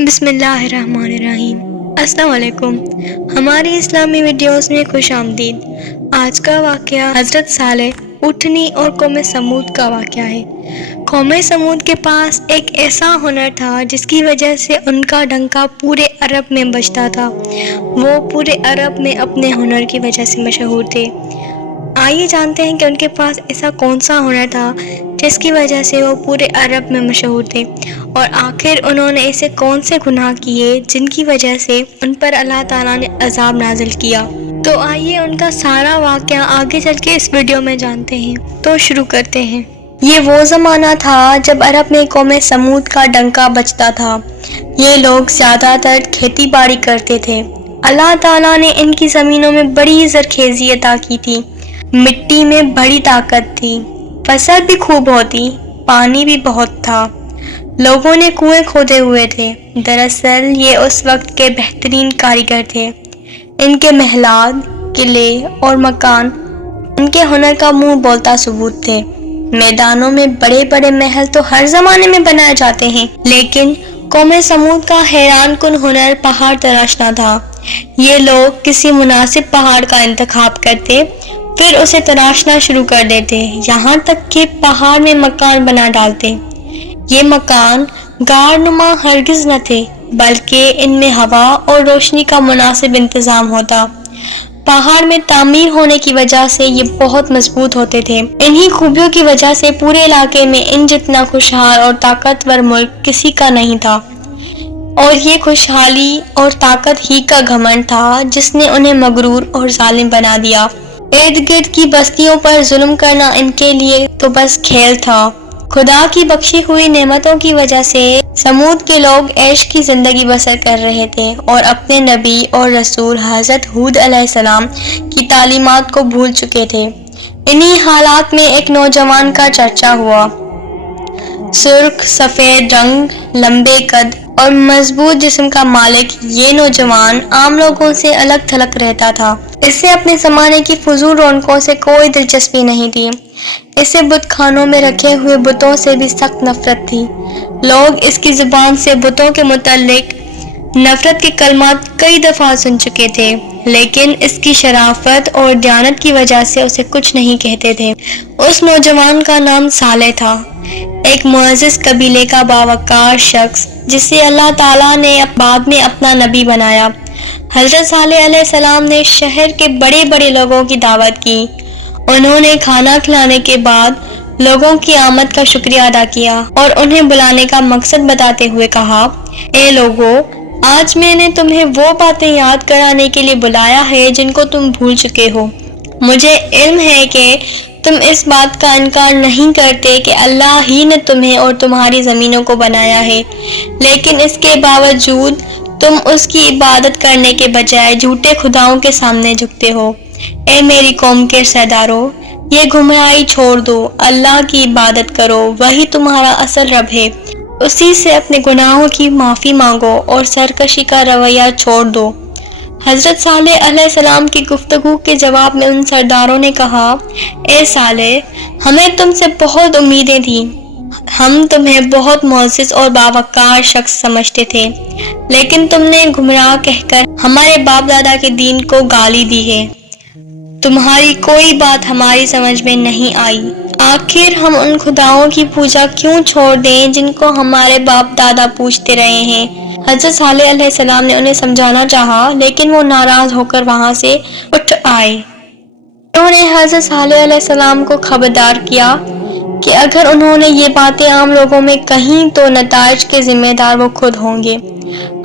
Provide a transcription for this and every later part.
بسم اللہ الرحمن الرحیم۔ السلام علیکم، ہماری اسلامی ویڈیوز میں خوش آمدید۔ آج کا واقعہ حضرت صالح، اٹھنی اور قوم سمود کا واقعہ ہے۔ قوم سمود کے پاس ایک ایسا ہنر تھا جس کی وجہ سے ان کا ڈنکا پورے عرب میں بجتا تھا۔ وہ پورے عرب میں اپنے ہنر کی وجہ سے مشہور تھے۔ آئیے جانتے ہیں کہ ان کے پاس ایسا کون سا ہنر تھا جس کی وجہ سے وہ پورے عرب میں مشہور تھے، اور آخر انہوں نے ایسے کون سے گناہ کیے جن کی وجہ سے ان پر اللہ تعالیٰ نے عذاب نازل کیا۔ تو آئیے ان کا سارا واقعہ آگے چل کے اس ویڈیو میں جانتے ہیں۔ تو شروع کرتے ہیں۔ یہ وہ زمانہ تھا جب عرب میں قوم سمود کا ڈنکا بجتا تھا۔ یہ لوگ زیادہ تر کھیتی باڑی کرتے تھے۔ اللہ تعالیٰ نے ان کی زمینوں میں بڑی زرخیزی عطا کی تھی، مٹی میں بڑی طاقت تھی، فصل بھی خوب ہوتی، پانی بھی بہت تھا، لوگوں نے کنویں کھودے ہوئے تھے۔ دراصل یہ اس وقت کے بہترین کاریگر تھے۔ ان کے محلات، قلعے اور مکان ان کے ہنر کا منہ بولتا ثبوت تھے۔ میدانوں میں بڑے بڑے محل تو ہر زمانے میں بنائے جاتے ہیں، لیکن قوم سمود کا حیران کن ہنر پہاڑ تراشنا تھا۔ یہ لوگ کسی مناسب پہاڑ کا انتخاب کرتے، پھر اسے تراشنا شروع کر دیتے، یہاں تک کہ پہاڑ میں مکان بنا ڈالتے۔ یہ مکان غار نما ہرگز نہ تھے، بلکہ ان میں ہوا اور روشنی کا مناسب انتظام ہوتا۔ پہاڑ میں تعمیر ہونے کی وجہ سے یہ بہت مضبوط ہوتے تھے۔ انہی خوبیوں کی وجہ سے پورے علاقے میں ان جتنا خوشحال اور طاقتور ملک کسی کا نہیں تھا، اور یہ خوشحالی اور طاقت ہی کا گھمنڈ تھا جس نے انہیں مغرور اور ظالم بنا دیا۔ ارد گرد کی بستیوں پر ظلم کرنا ان کے لیے تو بس کھیل تھا۔ خدا کی بخشی ہوئی نعمتوں کی وجہ سے سمود کے لوگ عیش کی زندگی بسر کر رہے تھے اور اپنے نبی اور رسول حضرت ہود علیہ السلام کی تعلیمات کو بھول چکے تھے۔ انہی حالات میں ایک نوجوان کا چرچا ہوا۔ سرخ سفید رنگ، لمبے قد اور مضبوط جسم کا مالک یہ نوجوان عام لوگوں سے الگ تھلگ رہتا تھا۔ اسے اپنے زمانے کی فضول رونقوں سے کوئی دلچسپی نہیں تھی۔ اسے بت خانوں میں رکھے ہوئے بتوں سے بھی سخت نفرت تھی۔ لوگ اس کی زبان سے بتوں کے متعلق نفرت کے کلمات کئی دفعہ سن چکے تھے، لیکن اس کی شرافت اور دیانت کی وجہ سے اسے کچھ نہیں کہتے تھے۔ اس نوجوان کا نام صالح تھا، ایک معزز قبیلے کا باوقار شخص جسے اللہ تعالیٰ نے بعد میں اپنا نبی بنایا۔ حضرت صالح علیہ السلام نے شہر کے بڑے بڑے لوگوں کی دعوت کی۔ انہوں نے کھانا کھلانے کے بعد لوگوں کی آمد کا شکریہ ادا کیا اور انہیں بلانے کا مقصد بتاتے ہوئے کہا، اے لوگو، آج میں نے تمہیں وہ باتیں یاد کرانے کے لیے بلایا ہے جن کو تم بھول چکے ہو۔ مجھے علم ہے کہ تم اس بات کا انکار نہیں کرتے کہ اللہ ہی نے تمہیں اور تمہاری زمینوں کو بنایا ہے، لیکن اس کے باوجود تم اس کی عبادت کرنے کے بجائے جھوٹے خداؤں کے سامنے جھکتے ہو۔ اے میری قوم کے سردارو، یہ گمراہی چھوڑ دو، اللہ کی عبادت کرو، وہی تمہارا اصل رب ہے، اسی سے اپنے گناہوں کی معافی مانگو اور سرکشی کا رویہ چھوڑ دو۔ حضرت صالح علیہ السلام کی گفتگو کے جواب میں ان سرداروں نے کہا، اے صالح، ہمیں تم سے بہت امیدیں تھیں، ہم تمہیں بہت معزز اور باوقار شخص سمجھتے تھے، لیکن تم نے گمراہ کہہ کر ہمارے باپ دادا کے دین کو گالی دی ہے۔ تمہاری کوئی بات ہماری سمجھ میں نہیں آئی۔ آخر ہم ان خداؤں کی پوجا کیوں چھوڑ دیں جن کو ہمارے باپ دادا پوجتے رہے ہیں؟ حضرت صالح علیہ السلام نے انہیں سمجھانا چاہا، لیکن وہ ناراض ہو کر وہاں سے اٹھ آئے۔ انہوں نے حضرت صالح علیہ السلام کو خبردار کیا کہ اگر انہوں نے یہ باتیں عام لوگوں میں کہیں تو نتائج کے ذمہ دار وہ خود ہوں گے۔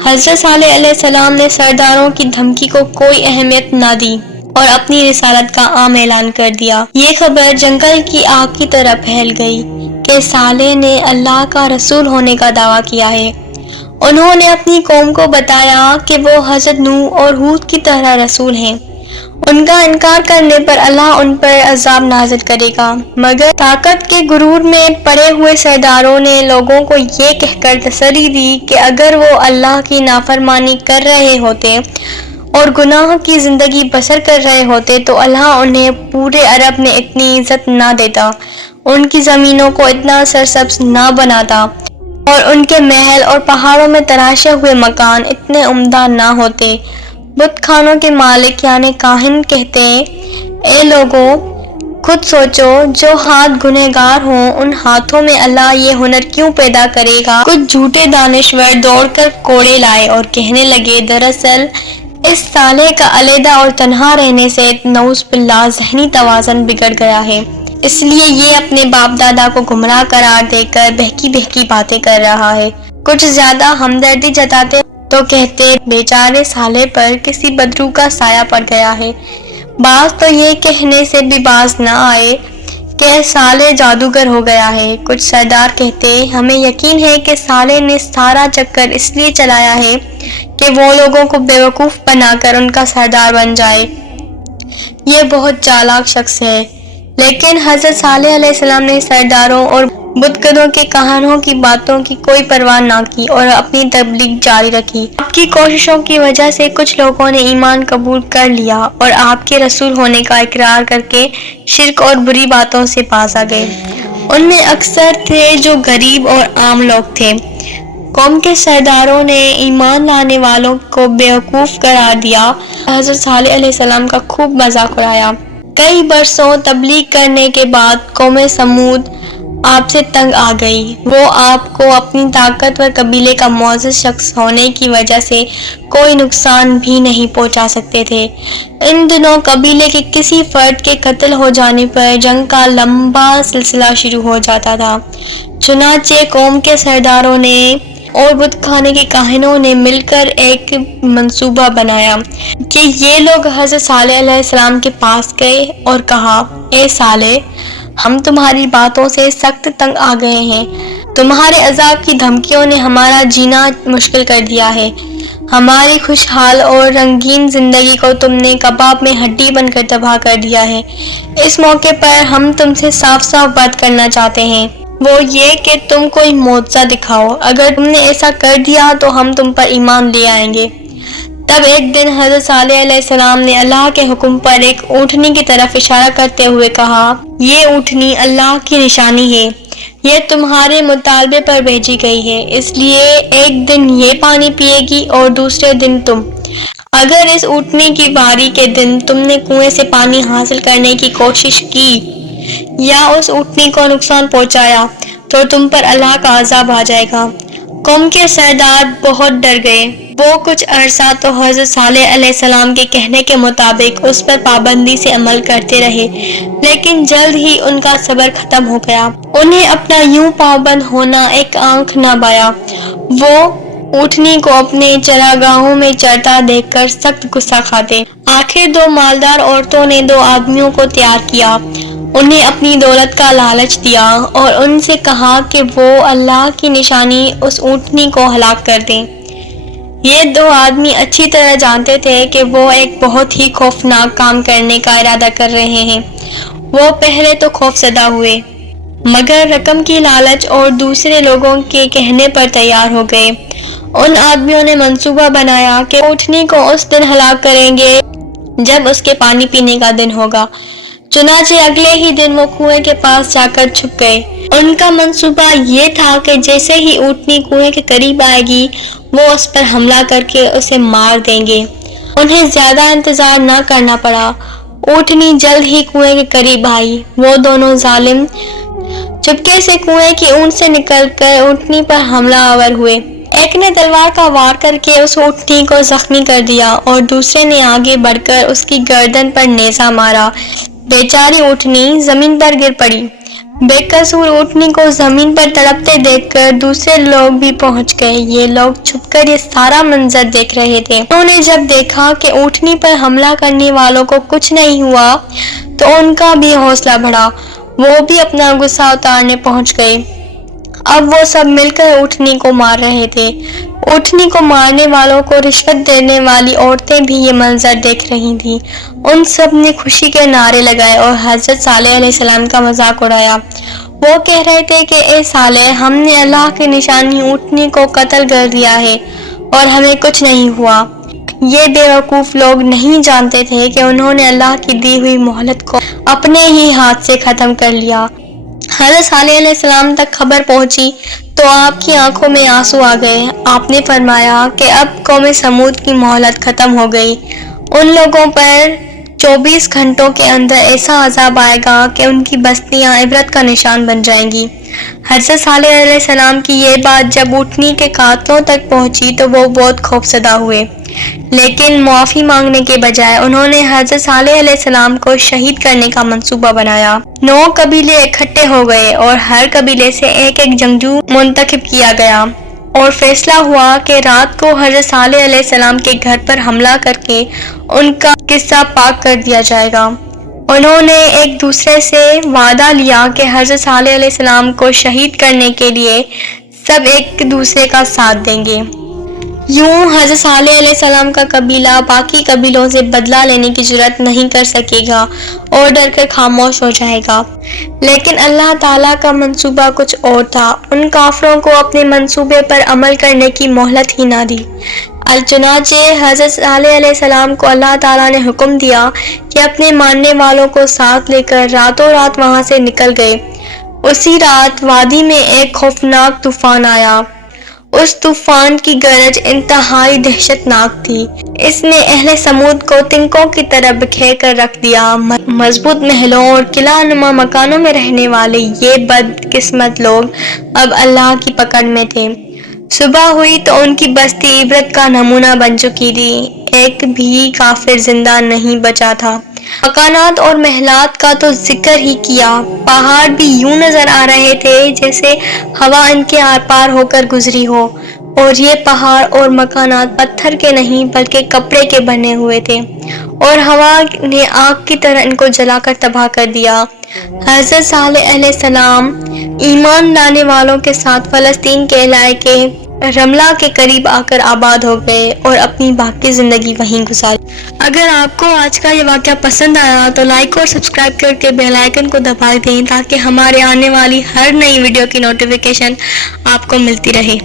حضرت صالح علیہ السلام نے سرداروں کی دھمکی کو کوئی اہمیت نہ دی اور اپنی رسالت کا عام اعلان کر دیا۔ یہ خبر جنگل کی آگ کی طرح پھیل گئی کہ صالح نے اللہ کا رسول ہونے کا دعویٰ کیا ہے۔ انہوں نے اپنی قوم کو بتایا کہ وہ حضرت نوح اور ہود کی طرح رسول ہیں۔ ان کا انکار کرنے پر اللہ ان پر عذاب نازل کرے گا، مگر طاقت کے غرور میں پڑے ہوئے سرداروں نے لوگوں کو یہ کہہ کر تسلی دی کہ اگر وہ اللہ کی نافرمانی کر رہے ہوتے اور گناہ کی زندگی بسر کر رہے ہوتے تو اللہ انہیں پورے عرب میں اتنی عزت نہ دیتا، ان کی زمینوں کو اتنا سرسبز نہ بناتا، اور ان کے محل اور پہاڑوں میں تراشے ہوئے مکان اتنے عمدہ نہ ہوتے۔ بت خانوں کے مالک یعنی کاہن کہتے ہیں، اے لوگوں، خود سوچو، جو ہاتھ گنہگار ہوں ان ہاتھوں میں اللہ یہ ہنر کیوں پیدا کرے گا؟ کچھ جھوٹے دانشور دوڑ کر کوڑے لائے اور کہنے لگے، دراصل اس صالح کا علیحدہ اور تنہا رہنے سے نعوذ باللہ ذہنی توازن بگڑ گیا ہے، اس لیے یہ اپنے باپ دادا کو گمراہ قرار دے کر بہکی بہکی باتیں کر رہا ہے۔ کچھ زیادہ ہمدردی جتاتے تو کہتے، بیچارے صالح پر کسی بدرو کا سایہ پڑ گیا ہے۔ بعض تو یہ کہنے سے بھی باز نہ آئے کہ صالح جادوگر ہو گیا ہے۔ کچھ سردار کہتے، ہمیں یقین ہے کہ صالح نے سارا چکر اس لیے چلایا ہے کہ وہ لوگوں کو بیوقوف بنا کر ان کا سردار بن جائے، یہ بہت چالاک شخص ہے۔ لیکن حضرت صالح علیہ السلام نے سرداروں اور بتکدوں کے کہانوں کی باتوں کی کوئی پرواہ نہ کی اور اپنی تبلیغ جاری رکھی۔ آپ کی کوششوں کی وجہ سے کچھ لوگوں نے ایمان قبول کر لیا اور آپ کے رسول ہونے کا اقرار کر کے شرک اور بری باتوں سے باز آ گئے۔ ان میں اکثر تھے جو غریب اور عام لوگ تھے۔ قوم کے سرداروں نے ایمان لانے والوں کو بیوقوف قرار دیا، حضرت صالح علیہ السلام کا خوب مذاق اڑایا۔ کئی برسوں تبلیغ کرنے کے بعد قوم سمود آپ سے تنگ آ گئی۔ وہ آپ کو اپنی طاقتور قبیلے کا معزز شخص ہونے کی وجہ سے کوئی نقصان بھی نہیں پہنچا سکتے تھے۔ ان دنوں قبیلے کے کسی فرد کے قتل ہو جانے پر جنگ کا لمبا سلسلہ شروع ہو جاتا تھا۔ چنانچہ قوم کے سرداروں نے اور بت خانے کے کاہنوں نے مل کر ایک منصوبہ بنایا کہ یہ لوگ حضرت صالح علیہ السلام کے پاس گئے اور کہا، اے صالح، ہم تمہاری باتوں سے سخت تنگ آ گئے ہیں۔ تمہارے عذاب کی دھمکیوں نے ہمارا جینا مشکل کر دیا ہے۔ ہماری خوشحال اور رنگین زندگی کو تم نے کباب میں ہڈی بن کر تباہ کر دیا ہے۔ اس موقع پر ہم تم سے صاف صاف بات کرنا چاہتے ہیں، وہ یہ کہ تم کوئی معجزہ دکھاؤ۔ اگر تم نے ایسا کر دیا تو ہم تم پر ایمان لے آئیں گے۔ تب ایک دن حضرت صالح علیہ السلام نے اللہ کے حکم پر ایک اونٹنی کی طرف اشارہ کرتے ہوئے کہا، یہ اونٹنی اللہ کی نشانی ہے، یہ تمہارے مطالبے پر بھیجی گئی ہے، اس لیے ایک دن یہ پانی پیے گی اور دوسرے دن تم۔ اگر اس اونٹنی کی باری کے دن تم نے کنویں سے پانی حاصل کرنے کی کوشش کی یا اس اونٹنی کو نقصان پہنچایا تو تم پر اللہ کا عذاب آ جائے گا۔ قوم کے سردار بہت ڈر گئے۔ وہ کچھ عرصہ تو حضرت صالح علیہ السلام کے کہنے کے مطابق اس پر پابندی سے عمل کرتے رہے، لیکن جلد ہی ان کا صبر ختم ہو گیا۔ انہیں اپنا یوں پابند ہونا ایک آنکھ نہ بھایا۔ وہ اونٹنی کو اپنے چراگاہوں میں چرتا دیکھ کر سخت غصہ کھاتے۔ آخر دو مالدار عورتوں نے دو آدمیوں کو تیار کیا، انہیں اپنی دولت کا لالچ دیا اور ان سے کہا کہ وہ اللہ کی نشانی اس اونٹنی کو ہلاک کر دیں۔ یہ دو آدمی اچھی طرح جانتے تھے کہ وہ ایک بہت ہی خوفناک کام کرنے کا ارادہ کر رہے ہیں۔ وہ پہلے تو خوف زدہ ہوئے، مگر رقم کی لالچ اور دوسرے لوگوں کے کہنے پر تیار ہو گئے۔ ان آدمیوں نے منصوبہ بنایا کہ اونٹنی کو اس دن ہلاک کریں گے جب اس کے پانی پینے کا دن ہوگا۔ چنانچہ اگلے ہی دن وہ کنویں کے پاس جا کر چھپ گئے۔ ان کا منصوبہ یہ تھا کہ جیسے ہی اونٹنی کنویں کے قریب آئے گی وہ اس پر حملہ کر کے اسے مار دیں گے۔ انہیں زیادہ انتظار نہ کرنا پڑا، اونٹنی جلد ہی کنویں کے قریب آئی۔ وہ دونوں ظالم چپکے سے کنویں کی اونٹ سے نکل کر اونٹنی پر حملہ آور ہوئے۔ ایک نے تلوار کا وار کر کے اس اونٹنی کو زخمی کر دیا اور دوسرے نے آگے بڑھ کر اس کی گردن پر نیزہ مارا۔ بیچاری اونٹنی زمین پر گر پڑی۔ بے قصور اونٹنی کو زمین پر تڑپتے دیکھ کر دوسرے لوگ بھی پہنچ گئے۔ یہ لوگ چھپ کر یہ سارا منظر دیکھ رہے تھے۔ انہوں نے جب دیکھا کہ اونٹنی پر حملہ کرنے والوں کو کچھ نہیں ہوا تو ان کا بھی حوصلہ بڑھا، وہ بھی اپنا غصہ اتارنے پہنچ گئے۔ اب وہ سب مل کر اونٹنی کو مار رہے تھے۔ اونٹنی کو مارنے والوں کو رشوت دینے والی عورتیں بھی یہ منظر دیکھ رہی تھیں۔ ان سب نے خوشی کے نعرے لگائے اور حضرت صالح علیہ السلام کا مذاق اڑایا۔ وہ کہہ رہے تھے کہ اے صالح، ہم نے اللہ کی نشانی اونٹنی کو قتل کر دیا ہے اور ہمیں کچھ نہیں ہوا۔ یہ بے وقوف لوگ نہیں جانتے تھے کہ انہوں نے اللہ کی دی ہوئی مہلت کو اپنے ہی ہاتھ سے ختم کر لیا۔ حضرت صالح علیہ السلام تک خبر پہنچی تو آپ کی آنکھوں میں آنسو آ گئے۔ آپ نے فرمایا کہ اب قوم سمود کی مہلت ختم ہو گئی، ان لوگوں پر 24 گھنٹوں کے اندر ایسا عذاب آئے گا کہ ان کی بستیاں عبرت کا نشان بن جائیں گی۔ حضرت صالح علیہ السلام کی یہ بات جب اونٹنی کے قاتلوں تک پہنچی تو وہ بہت خوفزدہ ہوئے، لیکن معافی مانگنے کے بجائے انہوں نے حضرت صالح علیہ السلام کو شہید کرنے کا منصوبہ بنایا۔ 9 قبیلے اکٹھے ہو گئے اور ہر قبیلے سے ایک جنگجو منتخب کیا گیا، اور فیصلہ ہوا کہ رات کو حضرت صالح علیہ السلام کے گھر پر حملہ کر کے ان کا قصہ پاک کر دیا جائے گا۔ انہوں نے ایک دوسرے سے وعدہ لیا کہ حضرت صالح علیہ السلام کو شہید کرنے کے لیے سب ایک دوسرے کا ساتھ دیں گے۔ یوں حضرت صالح علیہ السلام کا قبیلہ باقی قبیلوں سے بدلہ لینے کی جرات نہیں کر سکے گا اور ڈر کر خاموش ہو جائے گا۔ لیکن اللہ تعالیٰ کا منصوبہ کچھ اور تھا۔ ان کافروں کو اپنے منصوبے پر عمل کرنے کی مہلت ہی نہ دی۔ چنانچہ حضرت صالح علیہ السلام کو اللہ تعالیٰ نے حکم دیا کہ اپنے ماننے والوں کو ساتھ لے کر راتوں رات وہاں سے نکل گئے۔ اسی رات وادی میں ایک خوفناک طوفان آیا۔ اس طوفان کی گرج انتہائی دہشت ناک تھی۔ اس نے اہل سمود کو تنکوں کی طرح بکھیر کر رکھ دیا۔ مضبوط محلوں اور قلعہ نما مکانوں میں رہنے والے یہ بد قسمت لوگ اب اللہ کی پکڑ میں تھے۔ صبح ہوئی تو ان کی بستی عبرت کا نمونہ بن چکی تھی، ایک بھی کافر زندہ نہیں بچا تھا۔ مکانات اور محلات کا تو ذکر ہی کیا، پہاڑ بھی یوں نظر آ رہے تھے جیسے ہوا ان کے آر پار ہو کر گزری ہو، اور یہ پہاڑ اور مکانات پتھر کے نہیں بلکہ کپڑے کے بنے ہوئے تھے، اور ہوا نے آگ کی طرح ان کو جلا کر تباہ کر دیا۔ حضرت صالح علیہ السلام ایمان لانے والوں کے ساتھ فلسطین کے علاقے رملہ کے قریب آ کر آباد ہو گئے اور اپنی باقی زندگی وہیں گزاری۔ اگر آپ کو آج کا یہ واقعہ پسند آیا تو لائک اور سبسکرائب کر کے بیل آئیکن کو دبا دیں تاکہ ہمارے آنے والی ہر نئی ویڈیو کی نوٹیفیکیشن آپ کو ملتی رہے۔